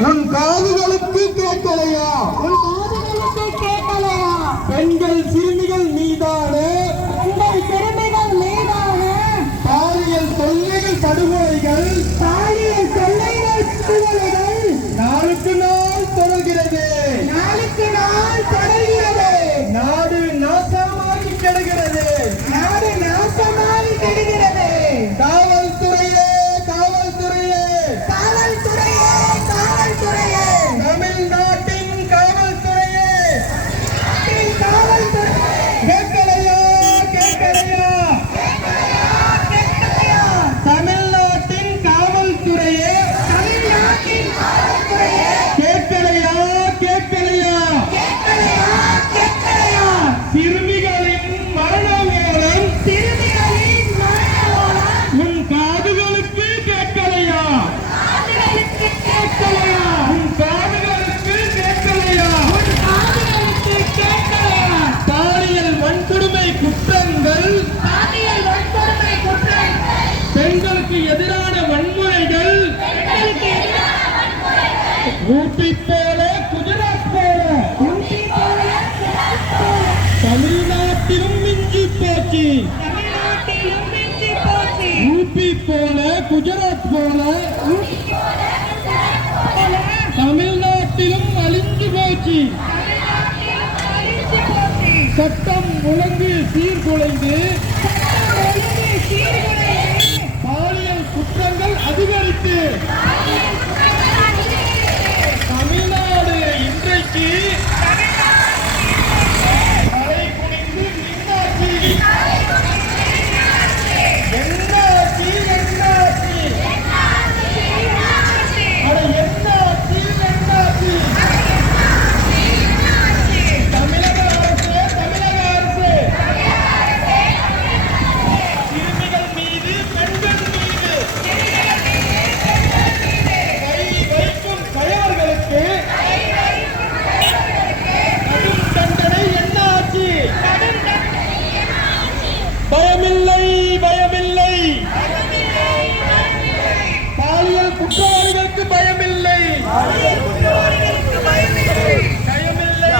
உன் காதுகளுக்கு கேட்கலையா? உன் காதுகளுக்கு கேட்கலையா? பெண்கள் சிறுமிகள் மீதான பெண்கள் சிறுமிகள் மீதான பாலியல் தொல்லைகள் படுகொலைகள் நாளுக்கு நாள் தொடர்கிறது. நாளுக்கு நாள் தொடர்கிறது. நாடு நாசமாகி கெடுகிறது. நாடு நாசமாகி கெடுகிறது. காவல்துறையே காவல்துறையே காவல்துறையே காவல்துறையே தமிழ்நாட்டின் காவல்துறையே காவல்துறையே கேட்கலையா கேட்கலையா? கேட்கலையா? தமிழ்நாட்டின் காவல்துறையே தமிழ்நாட்டின் காவல்துறையே கேட்கலையா கேட்கலையா? கேட்கலையா? கேட்கலையா? சிறுமிகளின் மரண ஓலம் சிறுமிகளின் மரண ஓலம் உன் காதுகளுக்கு கேட்கலையா? காதுகளுக்கு கேட்கலையா? உன் காதுகளுக்கு கேட்கலையா? உன் காதுகளுக்கு கேட்கலையா? பாலியல் வன்கொடுமை குற்றங்கள், பாலியல் வன்கொடுமை குற்றங்கள், பெண்களுக்கு எதிரான வன்முறைகள் பெண்களுக்கு எதிரான வன்முறைகள் ஊட்டி போல குஜராத் போல ஊட்டி போல குஜராத் போல தமிழ்நாட்டிலும் மிஞ்சி போச்சு. தமிழ்நாட்டிலும் மிஞ்சி போச்சு. ஊட்டி போல குஜராத் போல ஊட்டி போல குஜராத் போல தமிழ்நாட்டிலும் அழிஞ்சு போச்சு. தமிழ்நாட்டிலும் அழிஞ்சு போச்சு. சட்டம் ஒழுங்கு சீர்குலைந்து சட்டம் ஒழுங்கு சீர்குலைந்து பாலியல் குற்றங்கள் அதிகரித்து பாலியல் குற்றங்கள் அதிகரித்து தமிழ்நாடு இன்றைக்கு தலை குனிந்து நின்னாச்சு. என்னாச்சு என்னாச்சு? அட என்னாச்சு என்னாச்சு? தமிழக அரசு தமிழக அரசு சிறுமிகள் மீது பெண்கள் மீது கை வைக்கும் கயவர்களுக்கு கடும் தண்டனை என்னாச்சு? பயமில்லை பயமில்லை. பாலியல் குற்றவாளிகளுக்கு பயமில்லை. பயமில்லை.